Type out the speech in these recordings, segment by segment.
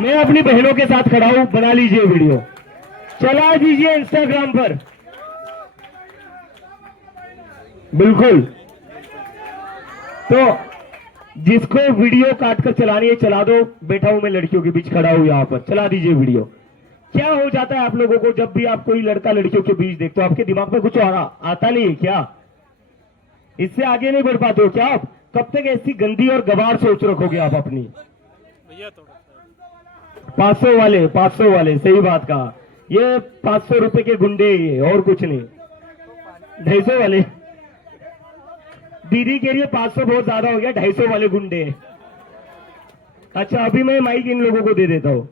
मैं अपनी बहनों के साथ खड़ा हूं, बना लीजिए वीडियो, चला दीजिए इंस्टाग्राम पर। बिल्कुल, तो जिसको वीडियो काट कर चलानी है चला दो। बैठा हूं मैं लड़कियों के बीच खड़ा हूं यहां पर, चला दीजिए वीडियो। क्या हो जाता है आप लोगों को जब भी आप कोई लड़का लड़कियों के बीच देखते हो, आपके दिमाग में कुछ आता नहीं है क्या? इससे आगे नहीं बढ़ पाते हो क्या आप? कब तक ऐसी गंदी और गवार सोच रखोगे आप अपनी? 500 वाले सही बात कहा। ये 500 रुपए के गुंडे, ये और कुछ नहीं। 250 वाले दीदी के लिए 500 बहुत ज्यादा हो गया, 250 वाले गुंडे। अच्छा, अभी मैं माइक इन लोगों को दे देता हूं।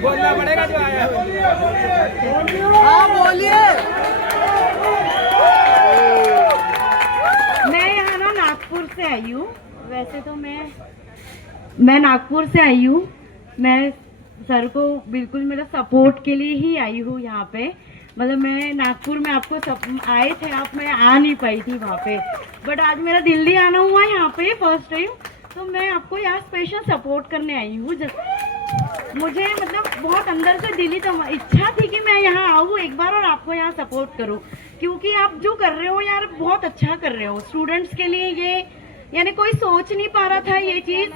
बोलना पड़ेगा जो आया। हाँ बोलिए। मैं यहाँ ना नागपुर से आई हूँ। वैसे तो मैं नागपुर से आई हूँ। मैं सर को बिल्कुल मेरा सपोर्ट के लिए ही आई हूँ यहाँ पे। मतलब मैं नागपुर में आपको आए थे आप, मैं आ नहीं पाई थी वहाँ पे, बट आज मेरा दिल्ली आना हुआ यहाँ पे फर्स्ट टाइम, तो मैं आपको यहाँ स्पेशल सपोर्ट करने आई हूँ। मुझे मतलब बहुत अंदर से दिली इच्छा थी कि मैं यहाँ आऊँ एक बार और आपको यहाँ सपोर्ट करूँ, क्योंकि आप जो कर रहे हो यार बहुत अच्छा कर रहे हो स्टूडेंट्स के लिए। ये यानी कोई सोच नहीं पा रहा था ये चीज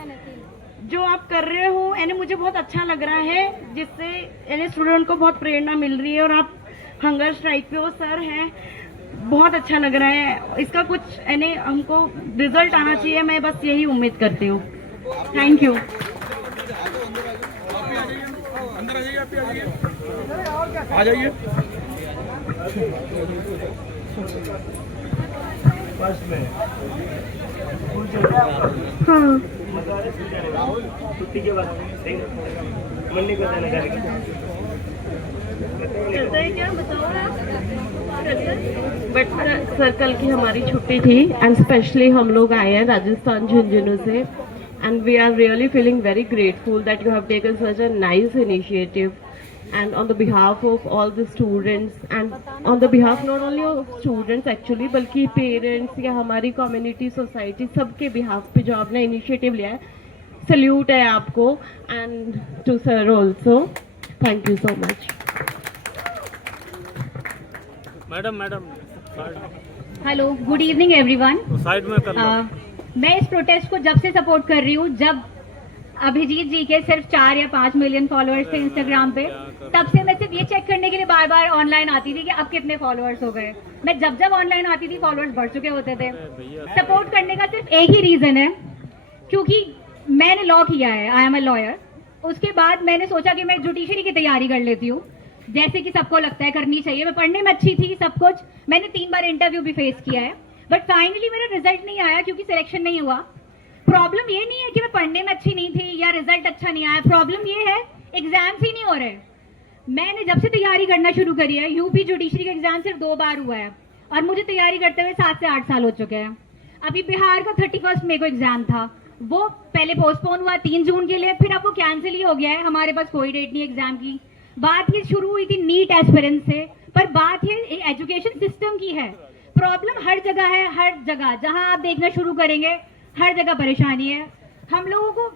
जो आप कर रहे हो, यानी मुझे बहुत अच्छा लग रहा है, जिससे यानी स्टूडेंट को बहुत प्रेरणा मिल रही है। और आप हंगर स्ट्राइक पे वो सर हैं, बहुत अच्छा लग रहा है। इसका कुछ यानी हमको रिजल्ट आना चाहिए, मैं बस यही उम्मीद करती हूँ। Thank you. अंदर आ जाइए। हाँ छुट्टी के बाद मन नहीं करता ना चलता है क्या बताओ बट सर कल की हमारी छुट्टी थी एंड स्पेशली हम लोग आए हैं राजस्थान झुंझुनू से and we are really feeling very grateful that you have taken such a nice initiative and on the behalf of all the students and on the behalf not only of students actually बल्कि parents या हमारी community society सबके behalf पे जो आपने initiative लिया है, salute है आपको and to sir also thank you so much। Madam hello, good evening everyone. Side में कर लो। मैं इस प्रोटेस्ट को जब से सपोर्ट कर रही हूँ, जब अभिजीत जी के सिर्फ 4 या 5 मिलियन फॉलोअर्स थे इंस्टाग्राम पे, तब से मैं सिर्फ ये चेक करने के लिए बार बार ऑनलाइन आती थी कि अब कितने फॉलोअर्स हो गए। मैं जब ऑनलाइन आती थी फॉलोअर्स बढ़ चुके होते थे। सपोर्ट करने का सिर्फ एक ही रीजन है, क्योंकि मैंने लॉ किया है, आई एम अ लॉयर। उसके बाद मैंने सोचा कि मैं जुडिशरी की तैयारी कर लेती हूँ, जैसे कि सबको लगता है करनी चाहिए। मैं पढ़ने में अच्छी थी, सब कुछ। मैंने 3 बार इंटरव्यू भी फेस किया है, बट फाइनली मेरा रिजल्ट नहीं आया क्योंकि सिलेक्शन नहीं हुआ। प्रॉब्लम ये नहीं है कि मैं पढ़ने में अच्छी नहीं थी या रिजल्ट अच्छा नहीं आया, प्रॉब्लम ये है एग्जाम्स ही नहीं हो रहे। मैंने जब से तैयारी करना शुरू करी है, यूपी जुडिशरी का एग्जाम सिर्फ 2 बार हुआ है और मुझे तैयारी करते हुए 7 से 8 साल हो चुके हैं। अभी बिहार का 31 मई को एग्जाम था, वो पहले पोस्टपोन हुआ 3 जून के लिए, फिर अब वो कैंसिल ही हो गया है। हमारे पास कोई डेट नहीं एग्जाम की। बात ये शुरू हुई थी नीट एस्पिरेंट से, पर बात ये एजुकेशन सिस्टम की है। प्रॉब्लम हर जगह है, हर जगह जहां आप देखना शुरू करेंगे हर जगह परेशानी है। हम लोगों को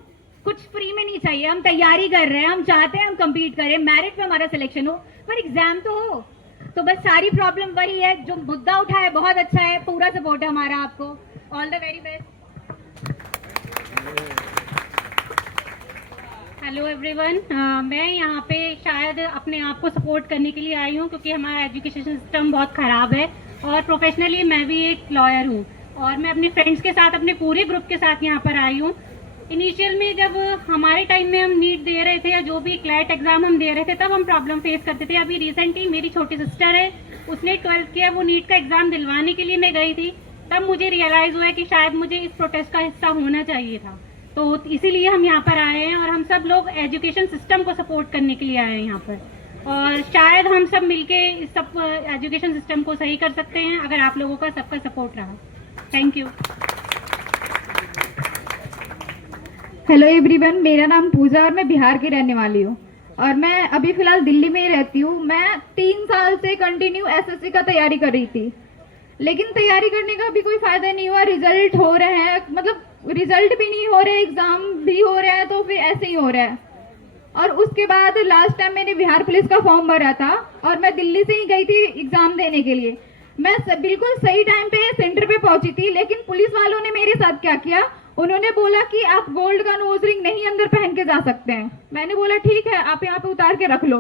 कुछ फ्री में नहीं चाहिए, हम तैयारी कर रहे हैं, हम चाहते हैं हम compete करें, मेरिट पे हमारा सिलेक्शन हो, पर एग्जाम तो हो। तो बस सारी प्रॉब्लम वही है। जो मुद्दा उठा है बहुत अच्छा है, पूरा सपोर्ट है हमारा आपको। All the very best. Hello everyone, मैं यहाँ पे शायद अपने आप को सपोर्ट करने के लिए आई हूँ, क्योंकि हमारा एजुकेशन सिस्टम बहुत ख़राब है और प्रोफेशनली मैं भी एक लॉयर हूँ और मैं अपने फ्रेंड्स के साथ, अपने पूरे ग्रुप के साथ यहाँ पर आई हूँ। इनिशियल में जब हमारे टाइम में हम नीट दे रहे थे या जो भी क्लैट एग्जाम हम दे रहे थे, तब हम प्रॉब्लम फेस करते थे। अभी रिसेंटली मेरी छोटी सिस्टर है, उसने 12th किया, वो नीट का एग्जाम दिलवाने के लिए मैं गई थी, तब मुझे रियलाइज हुआ कि शायद मुझे इस प्रोटेस्ट का हिस्सा होना चाहिए था। तो इसीलिए हम यहाँ पर आए हैं और हम सब लोग एजुकेशन सिस्टम को सपोर्ट करने के लिए आए हैं यहाँ पर, और शायद हम सब मिलके इस सब एजुकेशन सिस्टम को सही कर सकते हैं अगर आप लोगों का सबका सपोर्ट रहा। Thank you. हेलो एवरीवन, मेरा नाम पूजा और मैं बिहार की रहने वाली हूँ। और मैं अभी फिलहाल दिल्ली में ही रहती हूँ। मैं 3 साल से कंटिन्यू एसएससी का तैयारी कर रही थी, लेकिन तैयारी करने का भी कोई फायदा नहीं हुआ। रिजल्ट हो रहे हैं, मतलब रिजल्ट भी नहीं हो रहे, एग्जाम भी हो रहा है, तो फिर ऐसे ही हो रहा है। और उसके बाद लास्ट टाइम मैंने बिहार पुलिस का फॉर्म भरा था और मैं दिल्ली से ही गई थी एग्जाम देने के लिए। मैं बिल्कुल सही टाइम पे सेंटर पे पहुंची थी, लेकिन पुलिस वालों ने मेरे साथ क्या किया, उन्होंने बोला कि आप गोल्ड का नोज रिंग नहीं अंदर पहन के जा सकते हैं। मैंने बोला ठीक है, आप यहाँ पे उतार के रख लो।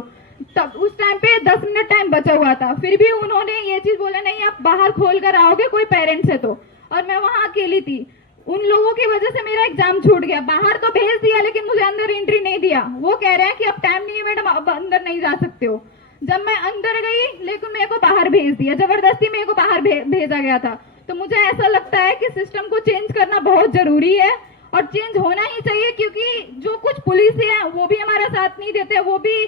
तब उस टाइम पे 10 मिनट टाइम बचा हुआ था, फिर भी उन्होंने ये चीज बोला नहीं आप बाहर खोल कर आओगे कोई पेरेंट्स है तो। और मैं वहां अकेली थी, उन लोगों की वजह से मेरा एग्जाम छूट गया। बाहर तो भेज दिया लेकिन मुझे अंदर एंट्री नहीं दिया। वो कह रहे हैं कि अब टाइम नहीं है मैडम, अब अंदर नहीं जा सकते हो। जब मैं अंदर गई लेकिन मेरे को बाहर भेज दिया, जबरदस्ती मेरे को बाहर भेजा गया था। तो मुझे ऐसा लगता है कि सिस्टम को चेंज करना बहुत जरूरी है और चेंज होना ही चाहिए, क्योंकि जो कुछ पुलिस है वो भी हमारा साथ नहीं देते, वो भी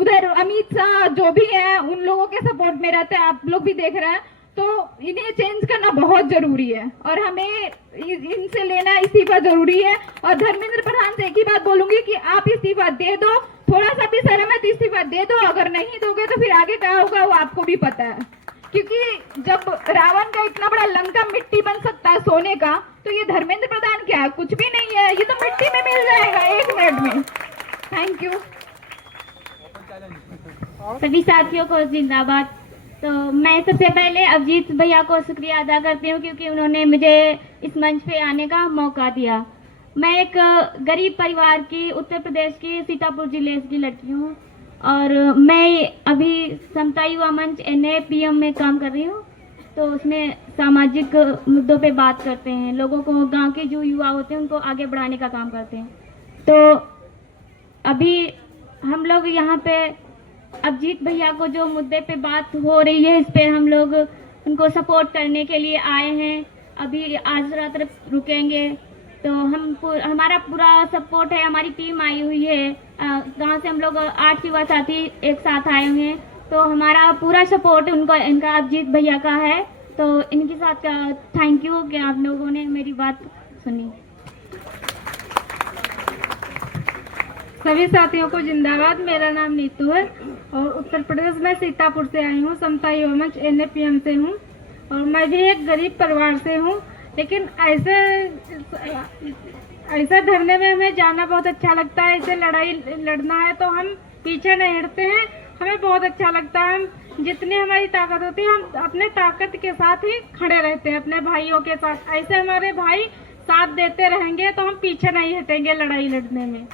उधर अमित शाह जो भी है उन लोगों के सपोर्ट में रहते हैं, आप लोग भी देख रहे हैं। तो इन्हें चेंज करना बहुत जरूरी है और हमें इनसे लेना इस्तीफा जरूरी है। और धर्मेंद्र प्रधान से एक ही बात बोलूंगी कि आप इस्तीफा दे दो, थोड़ा सा भी शर्म है तो इस्तीफा दे दो। अगर नहीं दोगे तो फिर आगे क्या होगा वो आपको भी पता है, क्योंकि जब रावण का इतना बड़ा लंका मिट्टी बन सकता है सोने का, तो ये धर्मेंद्र प्रधान क्या है, कुछ भी नहीं है, ये तो मिट्टी में मिल जाएगा 1 मिनट में। Thank you. सभी साथियों को जिंदाबाद। तो मैं सबसे पहले अभिजीत भैया को शुक्रिया अदा करती हूँ क्योंकि उन्होंने मुझे इस मंच पे आने का मौका दिया। मैं एक गरीब परिवार की उत्तर प्रदेश की सीतापुर जिले की लड़की हूँ और मैं अभी समता युवा मंच NAPM में काम कर रही हूँ। तो उसमें सामाजिक मुद्दों पे बात करते हैं, लोगों को, गांव के जो युवा होते हैं उनको आगे बढ़ाने का काम करते हैं। तो अभी हम लोग यहाँ पे अभिजीत भैया को जो मुद्दे पे बात हो रही है इस पे हम लोग उनको सपोर्ट करने के लिए आए हैं। अभी आज रात रुकेंगे तो हमारा पूरा सपोर्ट है, हमारी टीम आई हुई है, गांव से हम लोग 8 युवा साथी एक साथ आए हुए हैं। तो हमारा पूरा सपोर्ट उनको, इनका अभिजीत भैया का है। तो इनके साथ थैंक यू कि आप लोगों ने मेरी बात सुनी। सभी साथियों को जिंदाबाद। मेरा नाम नीतू है और उत्तर प्रदेश में सीतापुर से आई हूँ, समता युवा मंच NAPM से हूँ और मैं भी एक गरीब परिवार से हूँ। लेकिन ऐसे धरने में हमें जाना बहुत अच्छा लगता है, ऐसे लड़ाई लड़ना है तो हम पीछे नहीं हटते हैं, हमें बहुत अच्छा लगता है। हम जितनी हमारी ताकत होती है हम अपने ताकत के साथ ही खड़े रहते हैं, अपने भाइयों के साथ। ऐसे हमारे भाई साथ देते रहेंगे तो हम पीछे नहीं हटेंगे लड़ाई लड़ने में।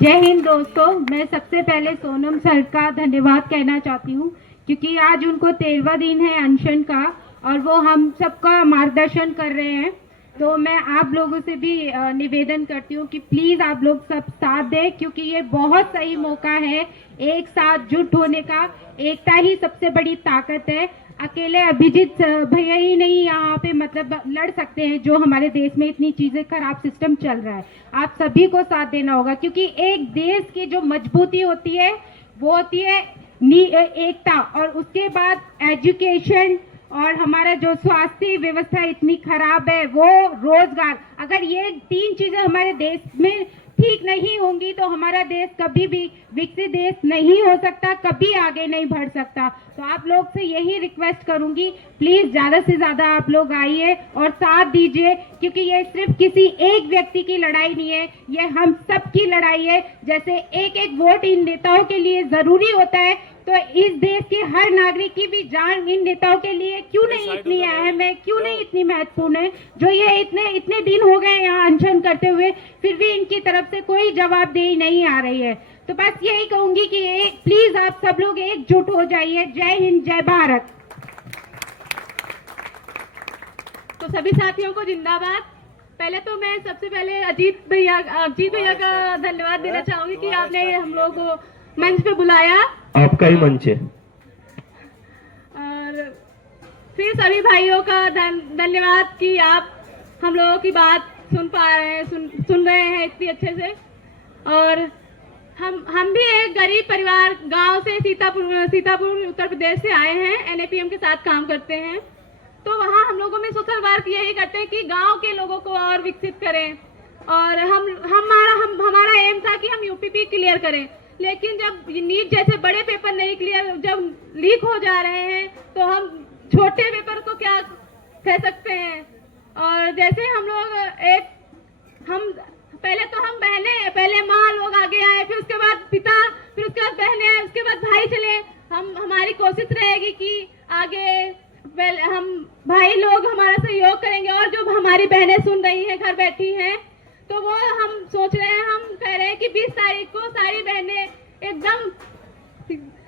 जय हिंद दोस्तों। मैं सबसे पहले सोनम सर का धन्यवाद कहना चाहती हूँ क्योंकि आज उनको 13वां दिन है अनशन का और वो हम सबका मार्गदर्शन कर रहे हैं। तो मैं आप लोगों से भी निवेदन करती हूँ कि प्लीज आप लोग सब साथ दें क्योंकि ये बहुत सही मौका है एक साथ जुट होने का। एकता ही सबसे बड़ी ताकत है। अकेले अभिजीत भैया ही नहीं यहाँ पे मतलब लड़ सकते हैं जो हमारे देश में इतनी चीजें खराब सिस्टम चल रहा है। आप सभी को साथ देना होगा क्योंकि एक देश की जो मजबूती होती है वो होती है एकता और उसके बाद एजुकेशन और हमारा जो स्वास्थ्य व्यवस्था इतनी खराब है वो रोजगार। अगर ये 3 चीजें हमारे देश में ठीक नहीं होंगी तो हमारा देश कभी भी विकसित देश नहीं हो सकता, कभी आगे नहीं बढ़ सकता। तो आप लोग से यही रिक्वेस्ट करूंगी प्लीज ज्यादा से ज्यादा आप लोग आइए और साथ दीजिए क्योंकि ये सिर्फ किसी एक व्यक्ति की लड़ाई नहीं है, ये हम सब की लड़ाई है। जैसे एक एक वोट इन नेताओं के लिए जरूरी होता है तो इस देश के हर नागरिक की भी जान इन नेताओं के लिए क्यों नहीं इतनी अहम है, क्यों नहीं इतनी महत्वपूर्ण है। जो ये इतने दिन हो गए यहाँ अनशन करते हुए फिर भी इनकी तरफ से कोई जवाबदेही नहीं आ रही है। तो बस यही कहूंगी कि प्लीज आप सब लोग एकजुट हो जाइए। जय हिंद, जय भारत। तो सभी साथियों को जिंदाबाद। पहले तो मैं सबसे पहले अजीत भैया का धन्यवाद देना चाहूंगी कि आपने हम लोग को मंच पे बुलाया। आपका ही मंच है। और फिर सभी भाइयों का धन्यवाद कि आप हम लोगों की बात सुन पा रहे हैं, सुन रहे हैं इतनी अच्छे से। और हम भी एक गरीब परिवार गांव से सीतापुर उत्तर प्रदेश से आए हैं, NAPM के साथ काम करते हैं। तो वहाँ हम लोगों में सोशल वर्क यही करते हैं कि गांव के लोगों को और विकसित करें और हमारा एम था कि हम यूपीपी क्लियर करें, लेकिन जब नीट जैसे बड़े पेपर नहीं क्लियर, जब लीक हो जा रहे हैं तो हम छोटे पेपर को क्या कह सकते हैं। और जैसे हम पहले माँ लोग आगे आए, फिर उसके बाद पिता, फिर उसके बाद बहनें आए, उसके बाद भाई चले। हमारी कोशिश रहेगी कि आगे हम भाई लोग हमारा सहयोग करेंगे, और जो हमारी बहनें सुन रही हैं, घर बैठी हैं, तो वो हम सोच रहे हैं, हम कह रहे हैं कि 20 तारीख को सारी बहनें एकदम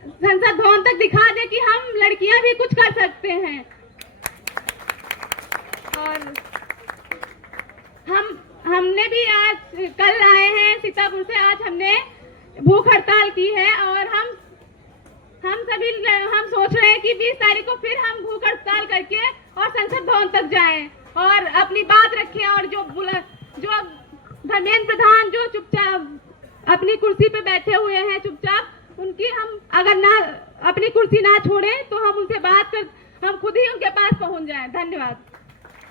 संसद भवन तक दिखा दे कि हम लड़कियां भी कुछ कर सकते हैं। और हमने भी आज कल आए हैं सीतापुर से, आज हमने भूख हड़ताल की है, और हम सोच रहे हैं कि 20 तारीख को फिर हम भूख हड़ताल करके और संसद भवन तक जाएं और अपनी बात रखें। और जो धर्मेंद्र प्रधान जो चुपचाप अपनी कुर्सी पे बैठे हुए हैं चुपचाप, उनकी हम अगर ना अपनी कुर्सी ना छोड़े तो हम उनसे बात कर, हम खुद ही उनके पास पहुंच जाएं। धन्यवाद।